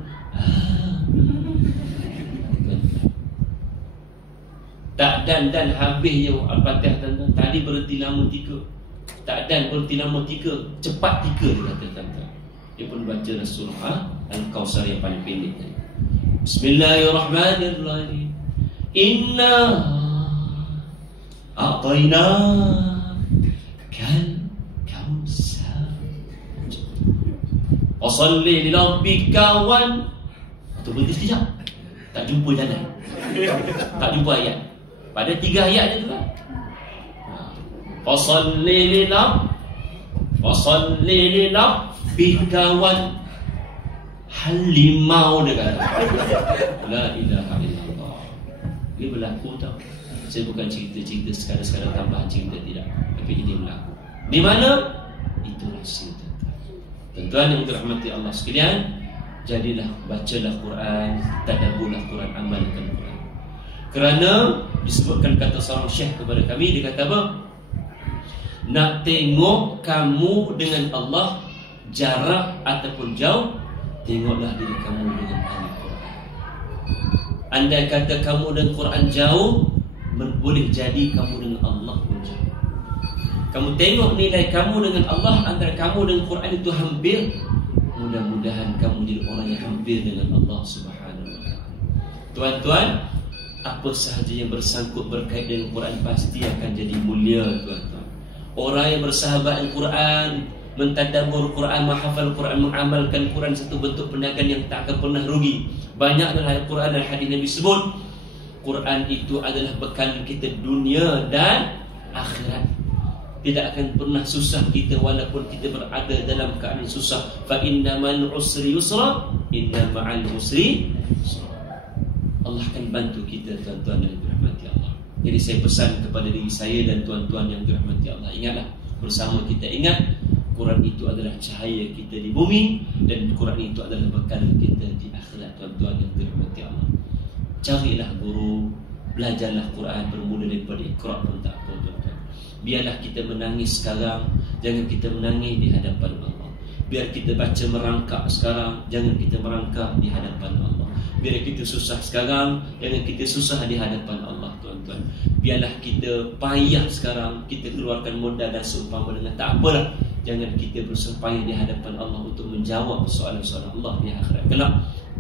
tak dan habisnya Al-Fatihah, tuan-tuan. Tadi berhenti lama 3, tak dan berhenti lama 3, cepat 3 dia kata, tuan-tuan. Dia pun baca surah Al-Kautsar yang paling pendek tadi. Bismillahirrahmanirrahim. Inna a'tayna kal kautsar wasalli li rabbika wan. Atau berhenti sekejap, tak jumpa jalan, tak jumpa ayat. Pada 3 ayat je tu kan. Wasalli li rabbika wan. Halimau dia kata. La ilaha illallah. Ini berlaku tau. Saya bukan cerita-cerita sekadar-sekadar tambahan cerita, tidak. Tapi ini berlaku. Di mana? Itu rahsia, tuan-tuan yang dirahmati Allah sekalian. Jadilah, bacalah Quran, tadabburlah Quran, amalkan Quran. Kerana disebutkan kata seorang syekh kepada kami, dia kata apa? Nak tengok kamu dengan Allah jarak ataupun jauh, tengoklah diri kamu dengan Al-Quran. Andai kata kamu dengan Quran jauh, boleh jadi kamu dengan Allah pun jauh. Kamu tengok nilai kamu dengan Allah, antara kamu dengan Quran itu hampir. Mudah-mudahan kamu jadi orang yang hampir dengan Allah Subhanahu wa ta'ala. Tuan-tuan, apa sahaja yang bersangkut berkait dengan Quran pasti akan jadi mulia, tuan-tuan. Orang yang bersahabat dengan Quran, mentadabbur Quran, menghafal Quran, mengamalkan Quran, satu bentuk perniagaan yang tak akan pernah rugi. Banyak dalam ayat Quran dan hadis Nabi sebut Quran itu adalah bekal kita dunia dan akhirat. Tidak akan pernah susah kita walaupun kita berada dalam keadaan susah. Fa inna ma'al usri yusra, inna ma'al usri yusra. Allah akan bantu kita, tuan-tuan yang dirahmati Allah. Jadi saya pesan kepada diri saya dan tuan-tuan yang dirahmati Allah, ingatlah, bersama kita ingat Quran itu adalah cahaya kita di bumi, dan Quran itu adalah bekal kita di akhirat, tuan-tuan yang dirahmati Allah. Carilah guru, belajarlah Quran, bermula daripada Iqra pun tak apa, tuan-tuan. Biarlah kita menangis sekarang, jangan kita menangis di hadapan Allah. Biar kita baca merangkak sekarang, jangan kita merangkak di hadapan Allah. Biar kita susah sekarang, jangan kita susah di hadapan Allah, tuan-tuan. Biarlah kita payah sekarang, kita keluarkan modal dan seumpama dengan tak apalah. Jangan kita bersumpah di hadapan Allah untuk menjawab soalan-soalan Allah di akhirat kelak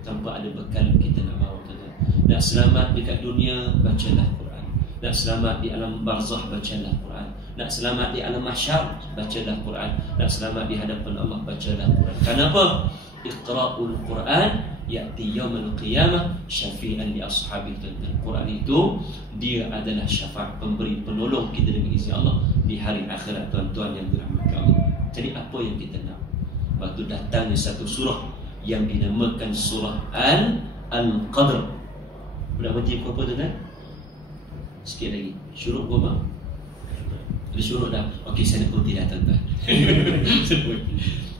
tanpa ada bekal kita nak bawa, tuan-tuan. Nak selamat dekat dunia, bacalah Quran. Nak selamat di alam barzah, bacalah Quran. Nak selamat di alam mahsyar, bacalah Quran. Nak selamat di hadapan Allah, bacalah Quran. Kenapa? Iqra'ul Quran ya'ti yawmal qiyamah syafi'an li ashabi. Quran itu dia adalah syafaat, pemberi, penolong kita dengan izin Allah di hari akhirat, tuan-tuan yang dirahmati Allah. Jadi apa yang kita nak? Lepas tu datangnya satu surah yang dinamakan surah Al-Qadr. Budak baca apa tuan-tuan? Sikit lagi. Syuruk apa? Ada syuruk dah. Okey, saya nak putih dah tuan-tuan.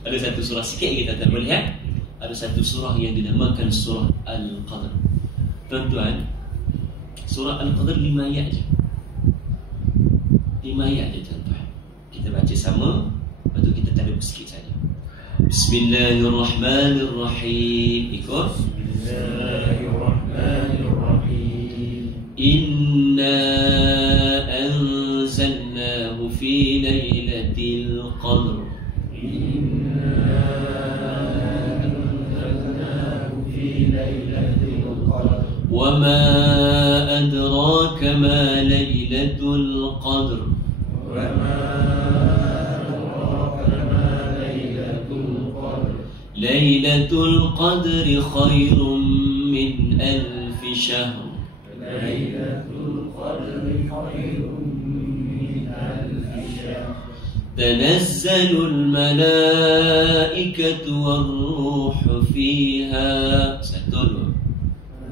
Ada satu surah sikit lagi tuan-tuan boleh lihat. Ada satu surah yang dinamakan surah Al-Qadr. Tuan-tuan, surah Al-Qadr 5 ayat je. 5 ayat je tuan-tuan. Kita baca sama, lepas tu kita tadabbur sikit saja. Bismillahirrahmanirrahim. Ikut. Bismillahirrahmanirrahim. Inna anzalnahu fi lailatul qadr. Inna anzalnahu fi lailatul qadr. Wa ma adraka ma lailatul qadr. Wa ma ليلة القدر خير من 1000 شهر. ليلة القدر خير من 1000 شهر. تنزل الملائكة والروح فيها. ستلو.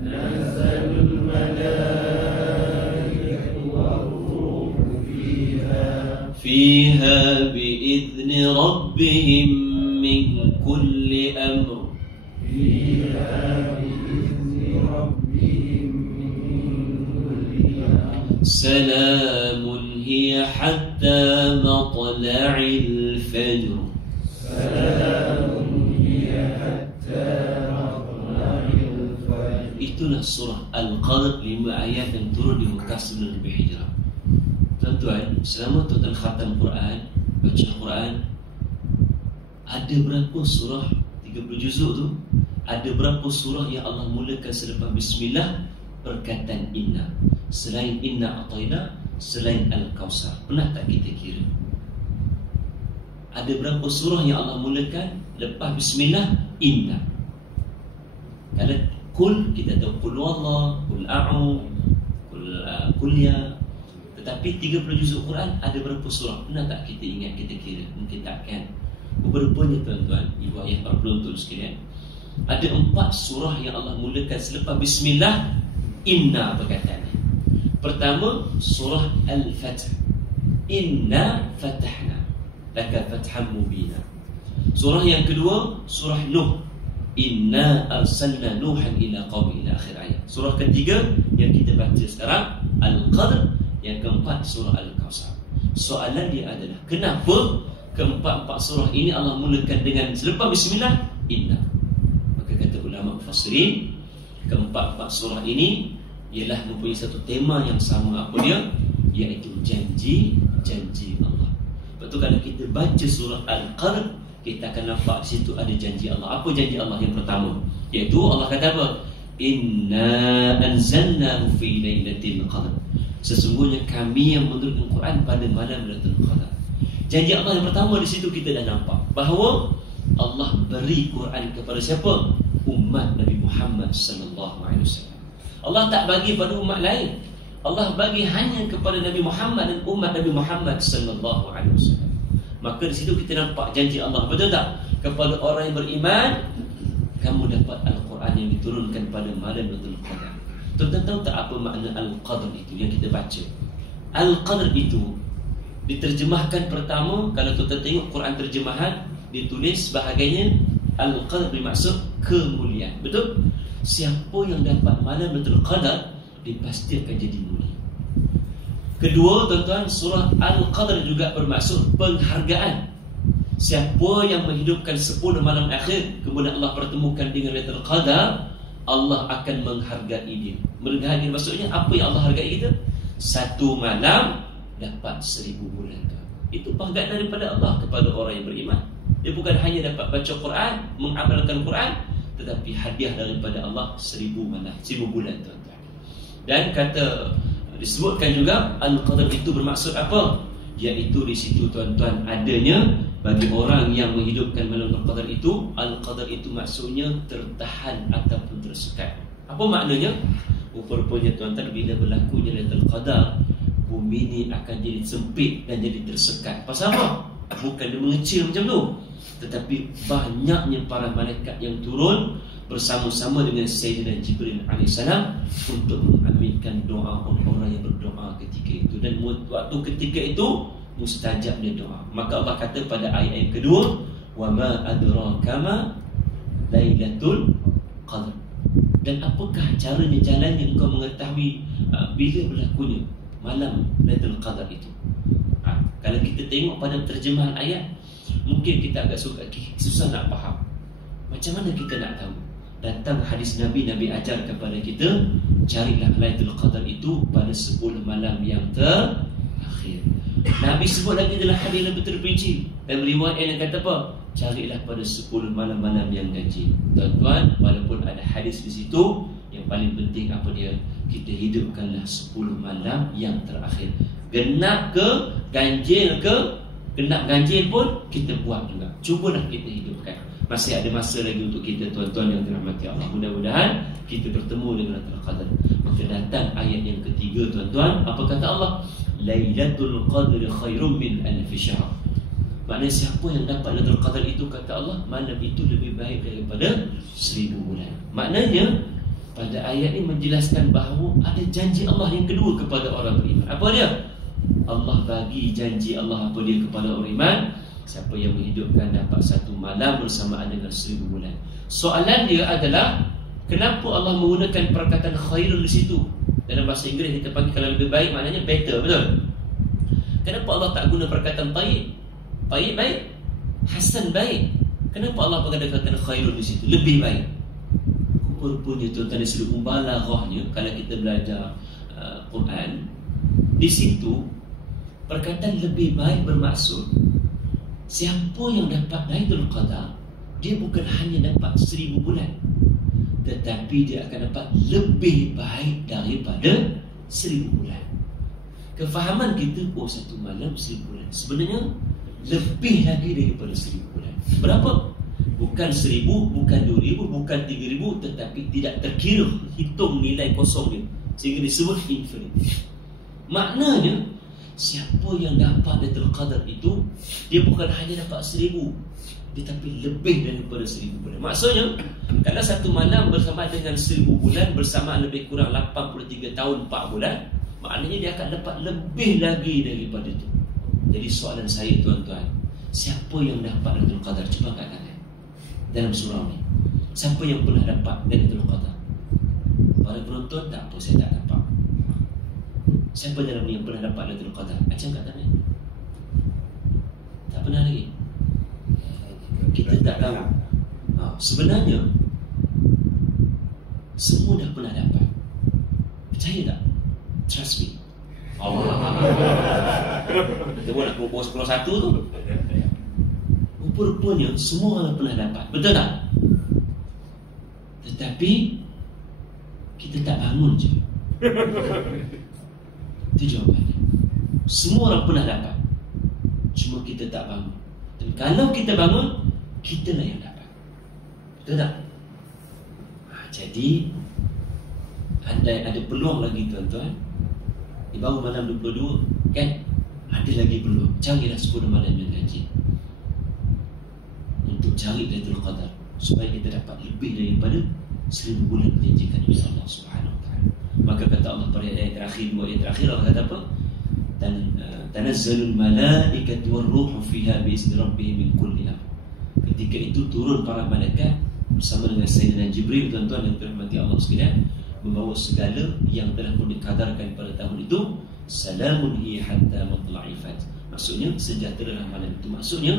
تنزل الملائكة والروح فيها بإذن ربهم من كل أمر. فيها بإذن ربهم من كل أمر. سلام هي حتى مطلع الفجر. سلام هي حتى مطلع الفجر. Itulah surah Al-Qadr, 5 ayat yang turun di Mekah sebelum Nabi Hijrah. Tuan-tuan, selama tuan-tuan khatam Quran, baca Quran, ada berapa surah 30 juzuk tu? Ada berapa surah yang Allah mulakan selepas bismillah perkataan inna? Selain inna ataina, selain al-kausar. Pernah tak kita kira? Ada berapa surah yang Allah mulakan lepas bismillah inna? Kalau kul, kita tahu kul wallah, kul a'u, kul ya. Tetapi 30 juzuk Quran ada berapa surah? Pernah tak kita ingat, kita kira? Mungkin takkan. Berapanya tuan-tuan, ibu ayah para penonton sekalian, ada 4 surah yang Allah mulakan selepas bismillah inna perkataannya. Pertama, surah Al-Fath. Inna fatahna laka fatham mubina. Surah yang kedua, surah Nuh. Inna arsalna Nuhan ila qaumi, ila akhir ayat. Surah ketiga yang kita baca sekarang Al-Qadr. Yang keempat, surah Al-Kausar. Soalan dia adalah, kenapa keempat-empat surah ini Allah mulakan dengan selepas bismillah inna? Maka kata ulama mufassirin, keempat-empat surah ini ialah mempunyai satu tema yang sama. Apa dia? Iaitu janji Allah. Betul, kalau kita baca surah Al-Qadr, kita akan nampak di situ ada janji Allah. Apa janji Allah? Yang pertama, iaitu Allah kata apa? Inna anzalnahu fi lailatul qadr. Sesungguhnya kami yang menurunkan Quran pada malam Lailatul Qadar. Janji Allah yang pertama di situ kita dah nampak bahawa Allah beri Quran kepada siapa? Umat Nabi Muhammad sallallahu alaihi wasallam. Allah tak bagi pada umat lain. Allah bagi hanya kepada Nabi Muhammad dan umat Nabi Muhammad sallallahu alaihi wasallam. Maka di situ kita nampak janji Allah, betul tak? Kepada orang yang beriman, kamu dapat Al-Quran yang diturunkan pada malam Lailatul Qadar. Tuan-tuan tahu tak apa makna Al-Qadr itu yang kita baca? Al-Qadr itu diterjemahkan pertama, kalau tuan-tuan tengok Quran terjemahan, ditulis bahagiannya Al-Qadr bermaksud kemuliaan. Betul? Siapa yang dapat malam Lailatul Qadar, dipastikan jadi mulia. Kedua, tuan-tuan, surah Al-Qadr juga bermaksud penghargaan. Siapa yang menghidupkan 10 malam akhir, kemudian Allah pertemukan dengan Lailatul Qadar, Allah akan menghargai dia. Menghargai maksudnya apa yang Allah hargai kita? 1 malam dapat 1000 bulan. Itu penghargaan daripada Allah kepada orang yang beriman. Dia bukan hanya dapat baca Quran, mengamalkan Quran, tetapi hadiah daripada Allah 1000 malam, 1000 bulan, tuan-tuan. Dan kata disebutkan juga Al-Qadr itu bermaksud apa? Iaitu di situ, tuan-tuan, adanya bagi orang yang menghidupkan malam Al-Qadr itu, Al-Qadr itu maksudnya tertahan ataupun tersekat. Apa maknanya? Rupanya, tuan-tuan, bila berlakunya Lailatul Qadar, bumi ini akan jadi sempit dan jadi tersekat. Pasal apa? Bukan dia mengecil macam tu, tetapi banyaknya para malaikat yang turun bersama-sama dengan Sayyidina Jibril AS untuk mengaminkan doa orang-orang yang berdoa ketika itu. Dan waktu ketika itu mustajabnya doa. Maka Allah kata pada ayat yang kedua, wa ma adraka ma lailatul qadr. Dan apakah caranya, jalannya engkau mengetahui bila berlakunya malam Lailatul Qadar itu? Kalau kita tengok pada terjemahan ayat, mungkin kita agak susah nak faham. Macam mana kita nak tahu? Datang hadis Nabi ajar kepada kita, carilah Lailatul Qadar itu pada 10 malam yang terakhir. Nabi sebut lagi dalam hadis yang terperinci. Dan riwayat yang kata apa? Carilah pada 10 malam-malam yang ganjil. Tuan-tuan, walaupun ada hadis di situ, yang paling penting apa dia? Kita hidupkanlah 10 malam yang terakhir. Genap ke, ganjil ke, genap ganjil pun kita buat juga. Cubalah kita hidupkan. Masih ada masa lagi untuk kita, tuan-tuan yang dirahmati Allah. Mudah-mudahan kita bertemu dengan Lailatul Qadar. Maka datang ayat yang ketiga, tuan-tuan. Apa kata Allah? Lailatul Qadri khairum min alfi syahr. Maknanya siapa yang dapat Lailatul Qadar itu, kata Allah, malam itu lebih baik daripada 1000 bulan. Maknanya pada ayat ini menjelaskan bahawa ada janji Allah yang kedua kepada orang beriman. Apa dia? Allah bagi janji Allah apa dia kepada orang beriman? Siapa yang menghidupkan dapat satu malam bersamaan dengan 1000 bulan. Soalan dia adalah, kenapa Allah menggunakan perkataan khairun di situ? Dalam bahasa Inggeris kita panggil, kalau lebih baik maknanya better, betul? Kenapa Allah tak guna perkataan tayyib? Tayyib baik, hasan baik. Kenapa Allah pakai kata khairun di situ? Lebih baik. Rupanya tuan-tuan dari sudut mubalaghahnya, kalau kita belajar Quran, di situ perkataan lebih baik bermaksud siapa yang dapat Lailatul Qadar, dia bukan hanya dapat 1000 bulan, tetapi dia akan dapat lebih baik daripada 1000 bulan. Kefahaman kita, oh satu malam 1000 bulan, sebenarnya lebih lagi daripada 1000 bulan. Berapa? Bukan 1000, bukan 2000, bukan 3000, tetapi tidak terkira, hitung nilai kosong dia, sehingga disebut infinite. Maknanya siapa yang dapat Lailatul Qadar itu, dia bukan hanya dapat 1000, tetapi lebih daripada 1000 bulan. Maksudnya, kalau satu malam bersama dengan 1000 bulan, bersamaan lebih kurang 83 tahun 4 bulan, maknanya dia akan dapat lebih lagi daripada itu. Jadi soalan saya, tuan-tuan, siapa yang dapat Lailatul Qadar? Cuba kat kanan dalam surau ni, siapa yang pernah dapat Lailatul Qadar? Para penonton, tak apa, saya tak dapat. Siapa dalam ni yang pernah dapat Lailatul Qadar? Macam kat tangan. Tak pernah lagi. Kita tak tahu. Sebenarnya semua dah pernah dapat. Percaya tak? Trust me. Kita pun nak bawa sekolah 1 tu. Rupa-rupanya semua orang pernah dapat. Betul tak? Tetapi kita tak bangun je. Itu jawapannya. Semua orang pernah dapat, cuma kita tak bangun. Dan kalau kita bangun, kita lah yang dapat. Betul tak? Jadi andai ada peluang lagi, tuan-tuan, di baru malam 22, kan? Ada lagi peluang. Carilah 10 malam yang ganjil untuk cari Lailatul Qadar, supaya kita dapat lebih daripada 1000 bulan dijanjikan oleh Allah Subhanahu Wa Taala. Maka kata Allah pada ayat terakhir, dua ayat terakhir, Allah kata apa? Tanazzalul malaikatu war-ruhu fiha bi'izni rabbihim min kulli amr. Ketika itu turun para malaikat bersama dengan Sayyidina Jibril, tuan-tuan yang dirahmati Allah sekalian, membawa segala yang telah pun dikadarkan pada tahun itu. Salamun hiya hatta matla'il fajr. Maksudnya sejahteralah malam itu. Maksudnya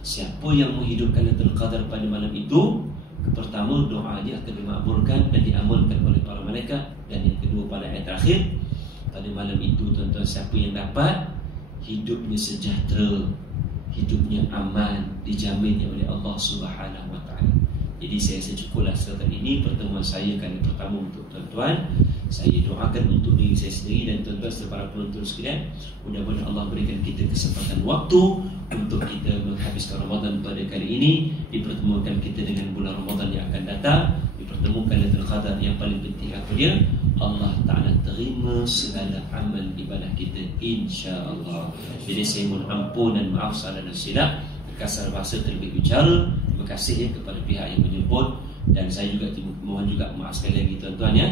siapa yang menghidupkan Lailatul Qadar pada malam itu, pertama doanya akan dimakbulkan dan diamalkan oleh para malaikat. Dan yang kedua, pada ayat terakhir, pada malam itu, tuan-tuan, siapa yang dapat, hidupnya sejahtera, hidupnya aman, dijamin oleh Allah Subhanahu Wa Taala. Jadi saya rasa cukuplah setakat ini pertemuan saya kali pertama untuk tuan-tuan. Saya doakan untuk diri saya sendiri dan tuan-tuan serta para penonton sekalian, mudah-mudahan Allah berikan kita kesempatan waktu untuk kita menghabiskan Ramadan pada kali ini, dipertemukan kita dengan bulan Ramadan yang akan datang, dipertemukan Lailatul Qadar. Yang paling penting apa dia? Allah Ta'ala menerima segala amal ibadah kita, insya-Allah. Jadi saya mohon ampun dan maaf salah dan silap, kasar bahasa terlebih ucal. Terima kasih ya kepada pihak yang menyebut, dan saya juga mohon juga maaf sekali lagi tuan-tuan ya.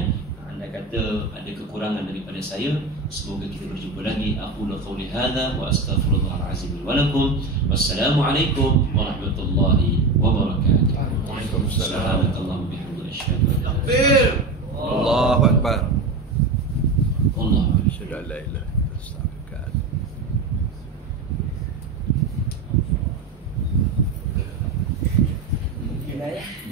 Anda kata ada kekurangan daripada saya, semoga kita berjumpa lagi. Aqulu qawli hadza wa astaghfirullahal azim wa lakum. Wassalamualaikum warahmatullahi wabarakatuh. Waalaikumsalam. Subhanallah bihamdihi asyhadu an la ilaha illallah. Allahu Akbar. Allahu akbar. Asyhadu an la ilaha illallah. Astaghfirullah. Hidayah.